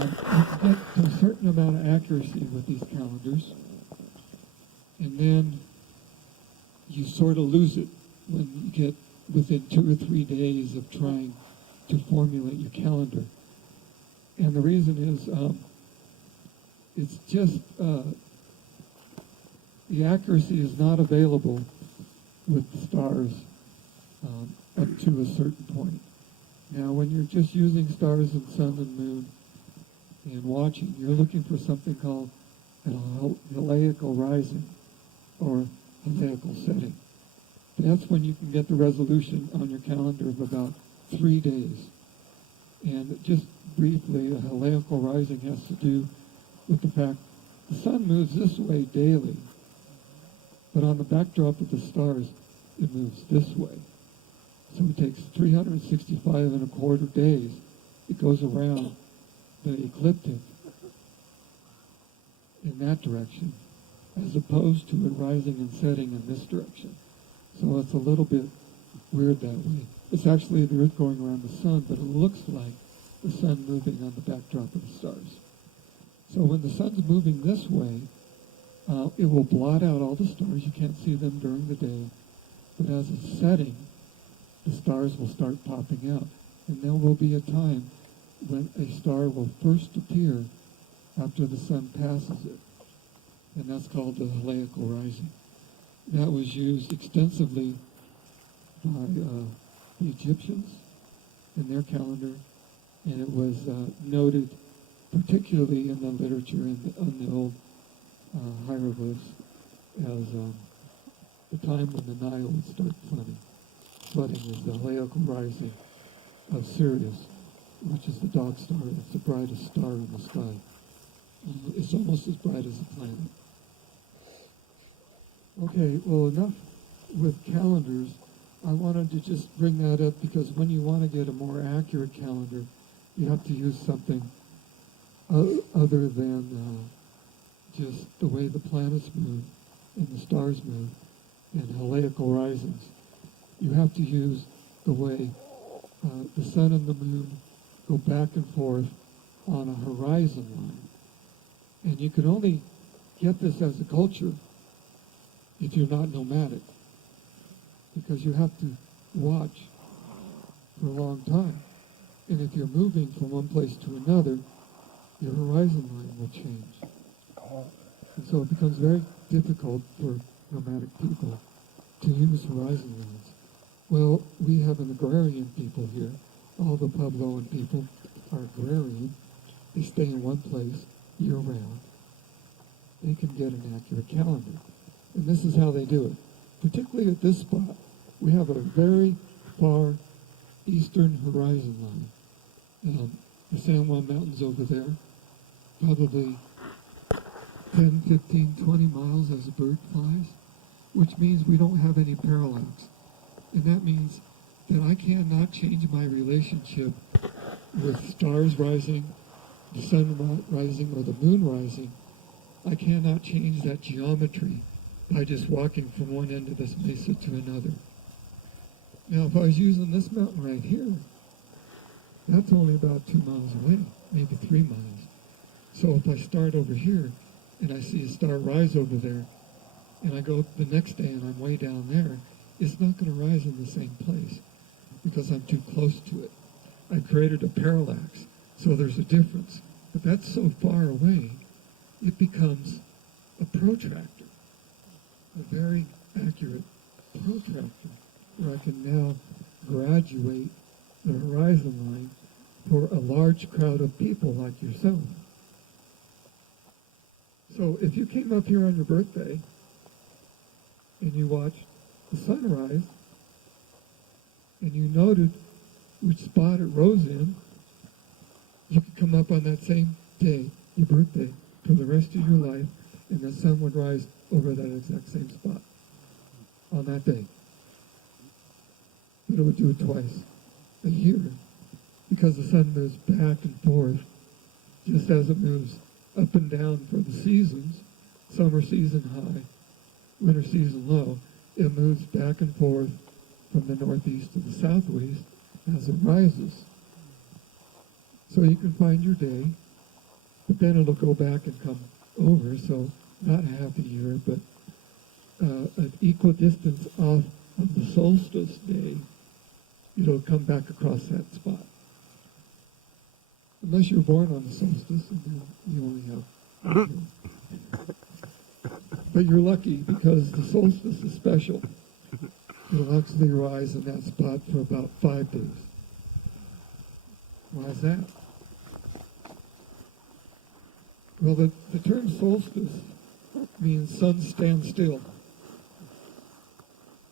You can get to a certain amount of accuracy with these calendars, and then you sort of lose it when you get within 2 or 3 days of trying to formulate your calendar. And the reason is it's just the accuracy is not available with the stars up to a certain point. Now, when you're just using stars and sun and moon and watching, you're looking for something called an heliacal rising or heliacal setting. That's when you can get the resolution on your calendar of about 3 days. And just briefly, a heliacal rising has to do with the fact the sun moves this way daily, but on the backdrop of the stars, it moves this way. So it takes 365 and a quarter days. It goes around the ecliptic in that direction, as opposed to it rising and setting in this direction. So it's a little bit weird that way. It's actually the Earth going around the sun, but it looks like the sun moving on the backdrop of the stars. So when the sun's moving this way, it will blot out all the stars. You can't see them during the day. But as it's setting, the stars will start popping out. And there will be a time when a star will first appear after the sun passes it. And that's called the heliacal rising. That was used extensively by the Egyptians in their calendar, and it was noted particularly in the literature and on the old hieroglyphs as the time when the Nile would start flooding. Flooding is the heliacal rising of Sirius, which is the dog star. It's the brightest star in the sky. It's almost as bright as the planet. Okay, well, enough with calendars. I wanted to just bring that up because when you want to get a more accurate calendar, you have to use something other than just the way the planets move and the stars move and heliacal risings. You have to use the way the sun and the moon go back and forth on a horizon line. And you can only get this as a culture if you're not nomadic, because you have to watch for a long time. And if you're moving from one place to another, your horizon line will change. And so it becomes very difficult for nomadic people to use horizon lines. Well, we have an agrarian people here. All the Puebloan people are agrarian. They stay in one place year-round. They can get an accurate calendar. And this is how they do it. Particularly at this spot, we have a very far eastern horizon line. The San Juan Mountains over there, probably 10, 15, 20 miles as a bird flies, which means we don't have any parallax. And that means that I cannot change my relationship with stars rising, the sun rising, or the moon rising. I cannot change that geometry by just walking from one end of this mesa to another. Now, if I was using this mountain right here, that's only about 2 miles away, maybe 3 miles. So if I start over here and I see a star rise over there, and I go up the next day and I'm way down there, it's not going to rise in the same place because I'm too close to it. I've created a parallax, so there's a difference. But that's so far away, it becomes a protractor, a very accurate protractor, where I can now graduate the horizon line for a large crowd of people like yourself. So if you came up here on your birthday and you watched the sunrise and you noted which spot it rose in, you could come up on that same day, your birthday, for the rest of your life, and the sun would rise over that exact same spot on that day. But it would do it twice a year because the sun moves back and forth just as it moves up and down for the seasons, summer season high, winter season low. It moves back and forth from the northeast to the southwest as it rises. So you can find your day but then it'll go back and come over, so not half a year, but an equidistance off of the solstice day, it'll come back across that spot. Unless you're born on the solstice, and then you only have. But you're lucky because the solstice is special. It'll actually rise in that spot for about 5 days. Why is that? Well, the term solstice means sun stand still.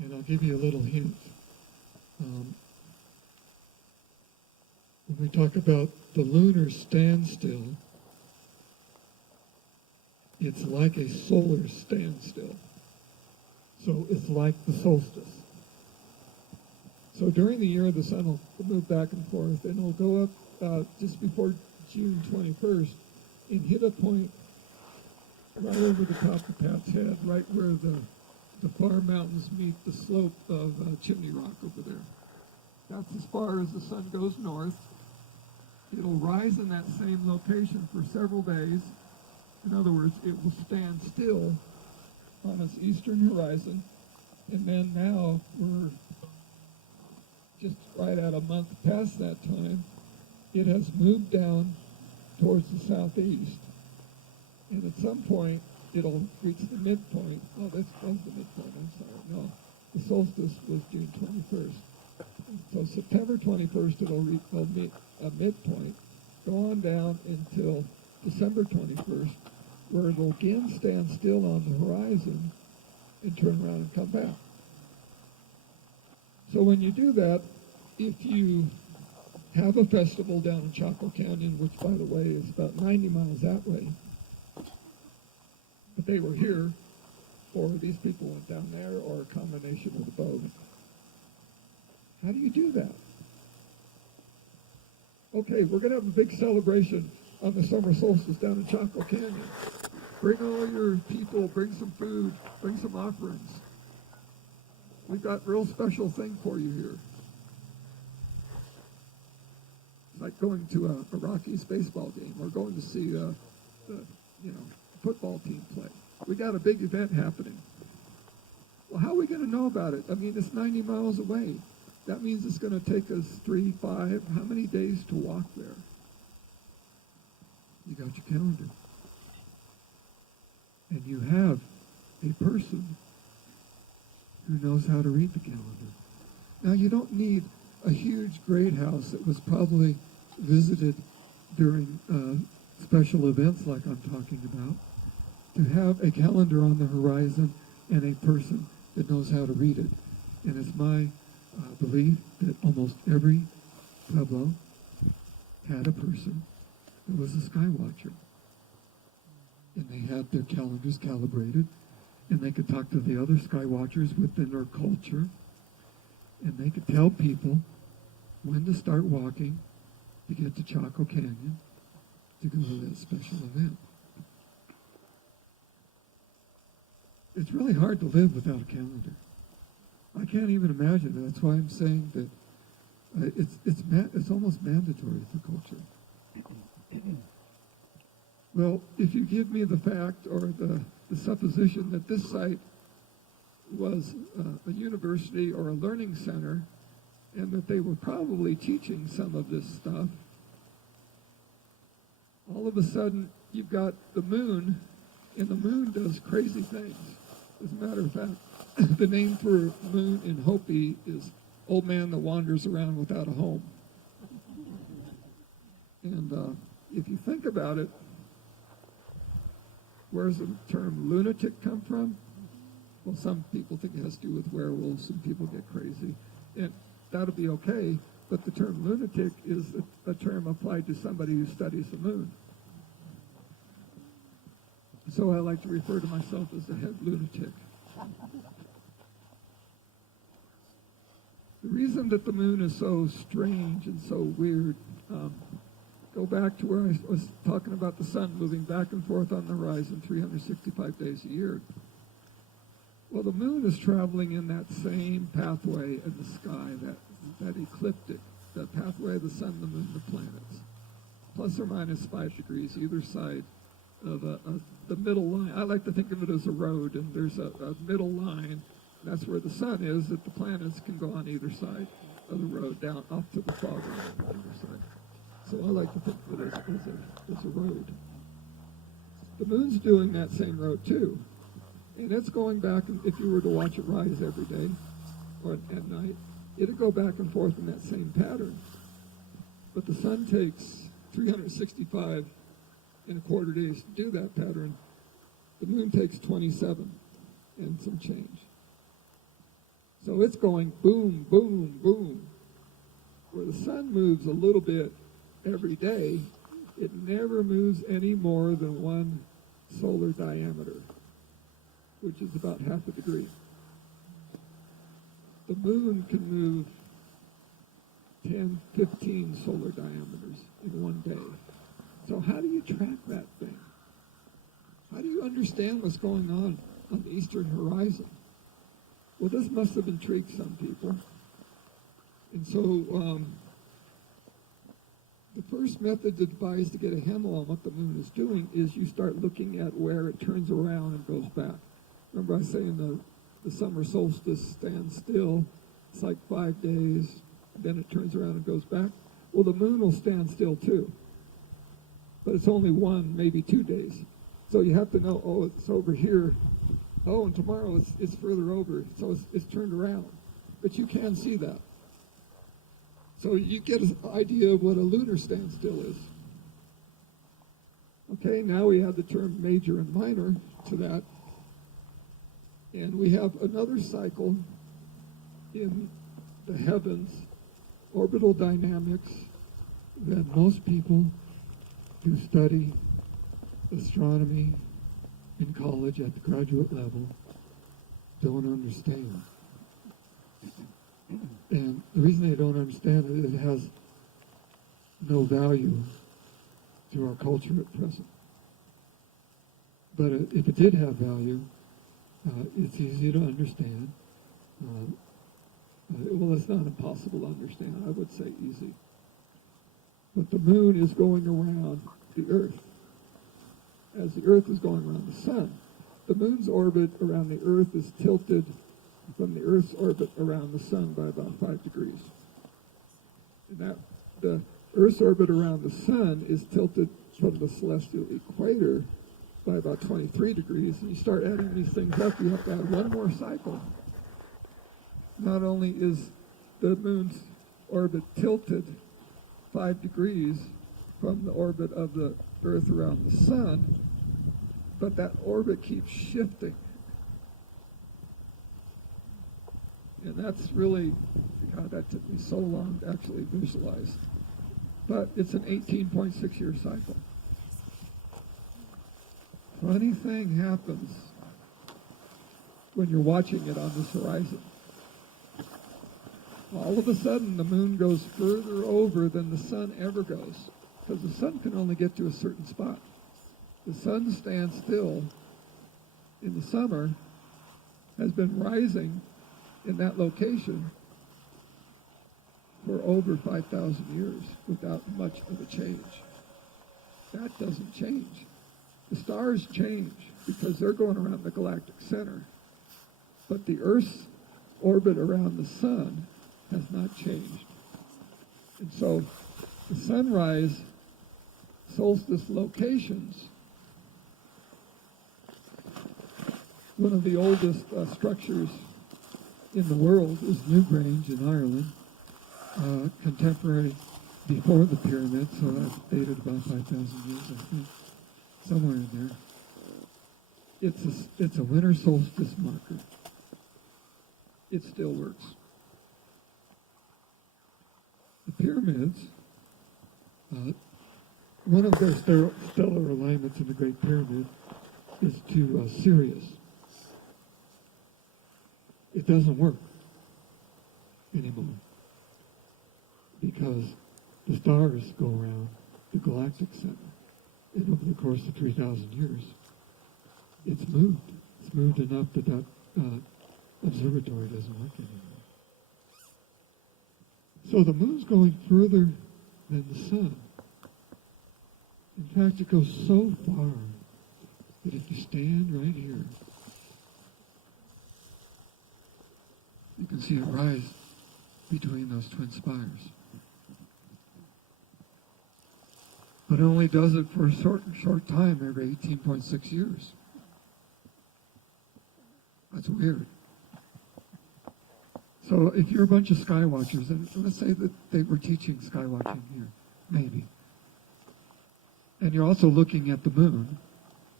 And I'll give you a little hint. When we talk about the lunar standstill, it's like a solar standstill. So it's like the solstice. So during the year, the sun will move back and forth, and it'll go up just before June 21st and hit a point right over the top of Pat's Head, right where the far mountains meet the slope of Chimney Rock over there. That's as far as the sun goes north. It'll rise in that same location for several days. In other words, it will stand still on its eastern horizon, and then now we're just right at a month past that time. It has moved down towards the southeast, and at some point it'll reach the midpoint. Oh, this was the midpoint, I'm sorry. No, the solstice was June 21st. So September 21st it'll meet a midpoint, go on down until December 21st, where it'll again stand still on the horizon and turn around and come back. So when you do that, if you have a festival down in Chaco Canyon, which, by the way, is about 90 miles that way, but they were here, or these people went down there, or a combination of the both. How do you do that? Okay, we're going to have a big celebration on the summer solstice down in Chaco Canyon. Bring all your people, bring some food, bring some offerings. We've got a real special thing for you here. It's like going to a Rockies baseball game or going to see the football team play. We got a big event happening. Well, how are we going to know about it? I mean, it's 90 miles away. That means it's going to take us 3, 5, how many days to walk there? You got your calendar. And you have a person who knows how to read the calendar. Now, you don't need a huge great house that was probably visited during special events like I'm talking about, to have a calendar on the horizon and a person that knows how to read it. And it's my belief that almost every pueblo had a person that was a sky watcher. And they had their calendars calibrated, and they could talk to the other sky watchers within their culture, and they could tell people when to start walking to get to Chaco Canyon to go to that special event. It's really hard to live without a calendar. I can't even imagine it. That's why I'm saying that it's almost mandatory for culture. Well, if you give me the fact or the supposition that this site was a university or a learning center, and that they were probably teaching some of this stuff, all of a sudden you've got the moon, and the moon does crazy things. As a matter of fact, the name for moon in Hopi is old man that wanders around without a home. And if you think about it, where does the term lunatic come from? Well, some people think it has to do with werewolves and people get crazy. And that'll be okay, but the term lunatic is a term applied to somebody who studies the moon. So I like to refer to myself as the head lunatic. The reason that the moon is so strange and so weird, go back to where I was talking about the sun moving back and forth on the horizon 365 days a year. Well, the moon is traveling in that same pathway in the sky, that ecliptic, the pathway of the sun, the moon, the planets. plus or minus 5 degrees either side of the middle line. I like to think of it as a road, and there's a middle line. That's where the sun is, that the planets can go on either side of the road, down off to the fog on either side. So I like to think of it as a road. The moon's doing that same road too. And it's going back, and if you were to watch it rise every day or at night, it'd go back and forth in that same pattern. But the sun takes 365 and a quarter days to do that pattern. The moon takes 27 and some change. So it's going boom, boom, boom. Where the sun moves a little bit every day, it never moves any more than one solar diameter, which is about half a degree. The moon can move 10, 15 solar diameters in one day. So how do you track that thing? How do you understand what's going on the eastern horizon? Well, this must have intrigued some people. And so the first method to devise to get a handle on what the moon is doing is you start looking at where it turns around and goes back. Remember I was saying the summer solstice stands still. It's like 5 days. Then it turns around and goes back. Well, the moon will stand still too. But it's only 1, maybe 2 days. So you have to know, oh, it's over here. Oh, and tomorrow it's further over. So it's turned around. But you can see that. So you get an idea of what a lunar standstill is. Okay, now we have the term major and minor to that. And we have another cycle in the heavens, orbital dynamics, that most people who study astronomy in college at the graduate level don't understand. And the reason they don't understand it, it has no value to our culture at present. But if it did have value, it's easy to understand. Well, it's not impossible to understand. I would say easy. But the moon is going around the Earth. As the Earth is going around the sun, the moon's orbit around the Earth is tilted from the Earth's orbit around the sun by about 5 degrees. And that the Earth's orbit around the sun is tilted from the celestial equator by about 23 degrees. And you start adding these things up, you have to add one more cycle. Not only is the moon's orbit tilted 5 degrees from the orbit of the Earth around the sun, but that orbit keeps shifting. And that's really, God, that took me so long to actually visualize. But it's an 18.6 year cycle. Funny thing happens when you're watching it on this horizon. All of a sudden, the moon goes further over than the sun ever goes, because the sun can only get to a certain spot. The sun stands still in the summer, has been rising in that location for over 5,000 years without much of a change. That doesn't change. The stars change because they're going around the galactic center, but the Earth's orbit around the sun has not changed. And so the sunrise solstice locations, one of the oldest structures in the world is Newgrange in Ireland, contemporary before the pyramid, so that's dated about 5,000 years, I think, somewhere in there. It's a winter solstice marker. It still works. The pyramids, one of their stellar alignments in the Great Pyramid is to Sirius. It doesn't work anymore because the stars go around the galactic center, and over the course of 3,000 years, it's moved. It's moved enough that that observatory doesn't work anymore. So the moon's going further than the sun. In fact, it goes so far that if you stand right here, you can see it rise between those twin spires. But it only does it for a short time, every 18.6 years. That's weird. So if you're a bunch of sky watchers, and let's say that they were teaching sky watching here, maybe, and you're also looking at the moon,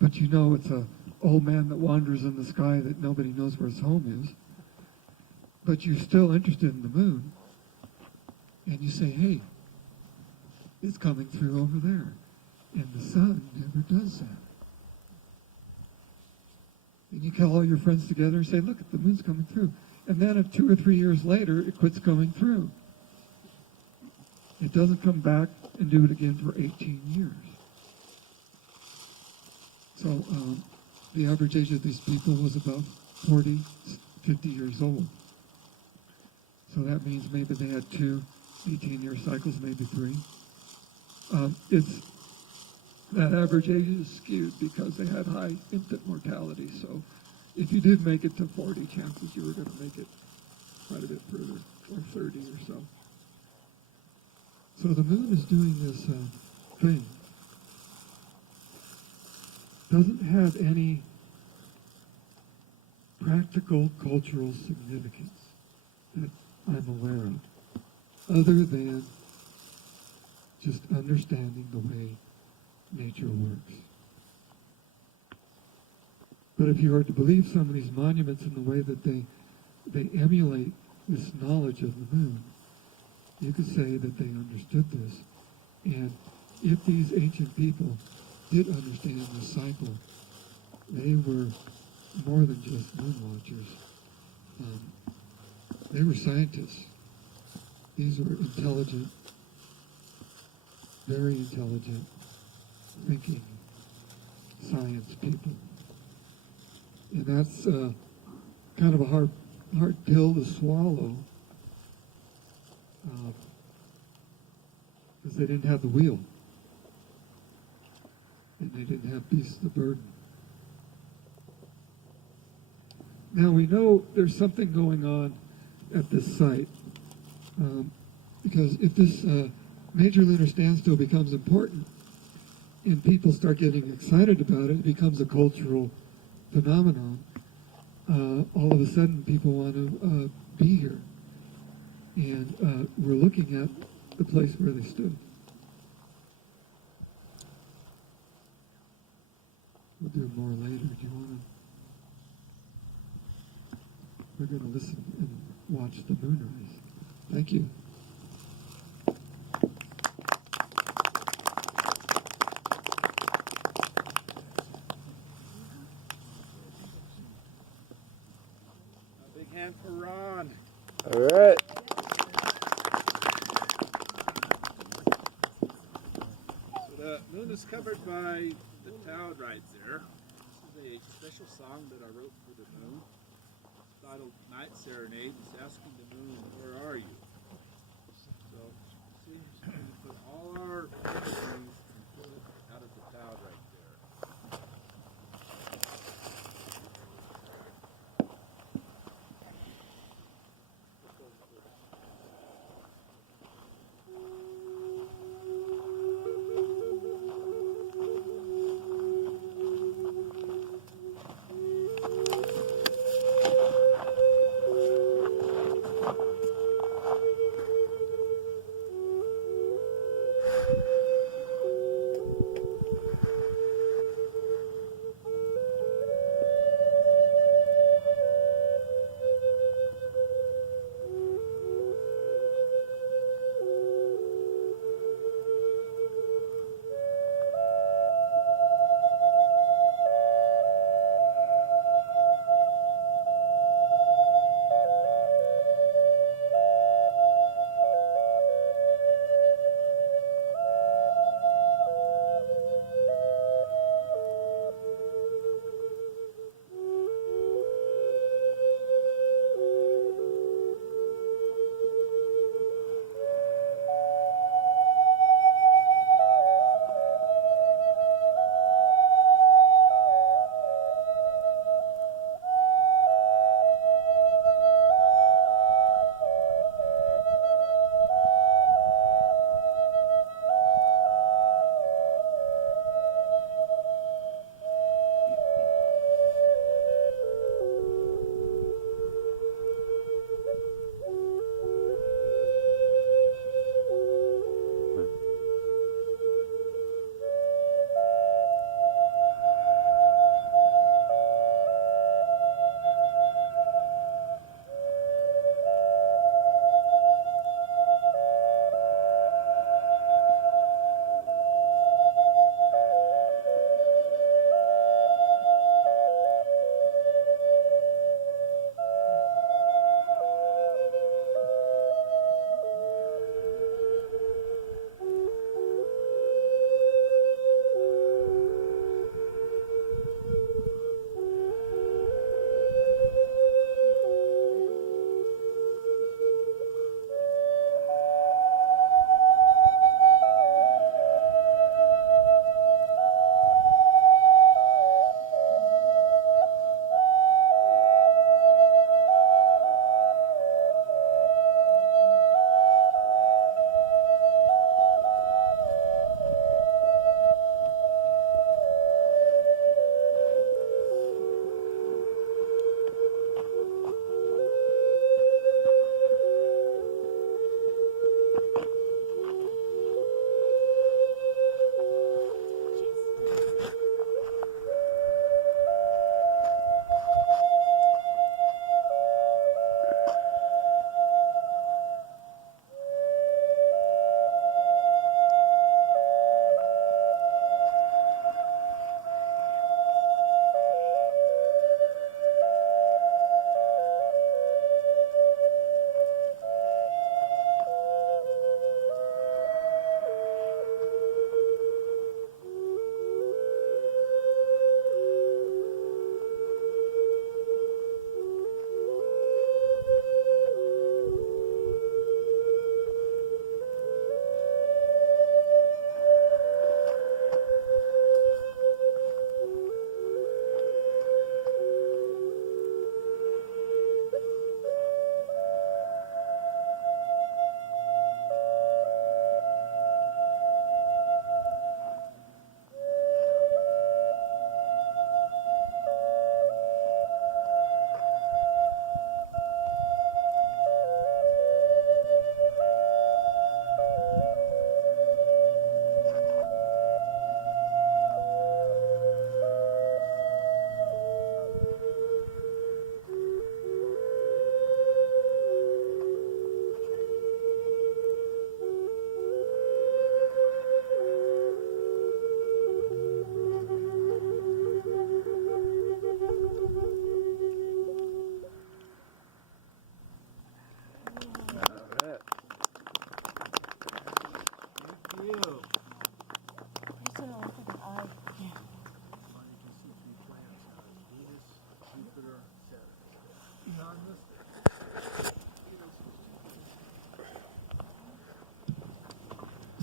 but you know it's a old man that wanders in the sky that nobody knows where his home is, but you're still interested in the moon, and you say, hey, it's coming through over there. And the sun never does that. And you call all your friends together and say, look, the moon's coming through. And then if 2 or 3 years later, it quits coming through. It doesn't come back and do it again for 18 years. So the average age of these people was about 40, 50 years old. So that means maybe they had 2 18-year cycles, maybe 3. That average age is skewed because they had high infant mortality. So if you did make it to 40, chances you were going to make it quite a bit further, or 30 or so. So the moon is doing this thing. Doesn't have any practical cultural significance that I'm aware of, other than just understanding the way nature works. But if you were to believe some of these monuments in the way that they emulate this knowledge of the moon, you could say that they understood this. And if these ancient people did understand this cycle, they were more than just moon watchers. They were scientists. These were intelligent, very intelligent, thinking science people. And that's kind of a hard pill to swallow, because they didn't have the wheel, and they didn't have beasts of burden. Now we know there's something going on at this site, because if this major lunar standstill becomes important and people start getting excited about it, it becomes a cultural phenomenon. All of a sudden people want to be here. And we're looking at the place where they stood. We'll do more later. Do you want to? We're going to listen and watch the moonrise. Thank you. A big hand for Ron. All right. So the moon is covered by the cloud right there. This is a special song that I wrote for the moon, titled Night Serenade. It's asking the moon, where are you? So, see, we put all our energy out of the cloud right there.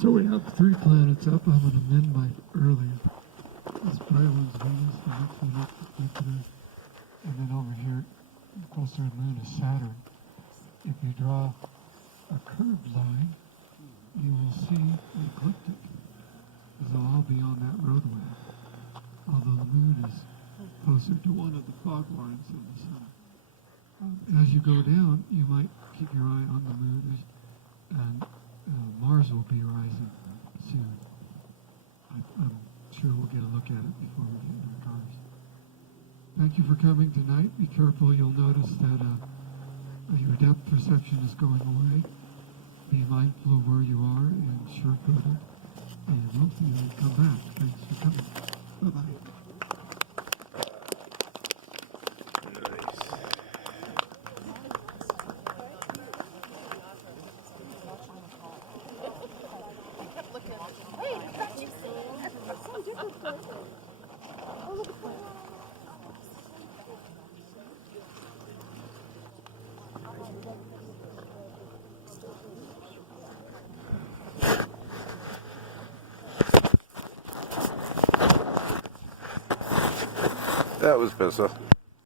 So we have 3 planets up. I'm going to amend my earlier. This bright one's Venus, the next one up is Jupiter, and then over here, closer to the moon, is Saturn. If you draw a curved line, you will see an ecliptic, because they'll all be on that roadway. Although the moon is closer to one of the fog lines than the sun. As you go down, you might keep your eye on the moon, and Mars will be rising soon. I'm sure we'll get a look at it before we get in our cars. Thank you for coming tonight. Be careful. You'll notice that your depth perception is going away. Be mindful of where you are and sure-footed. And hope you come back. Thanks for coming. Bye-bye. That was Bessa.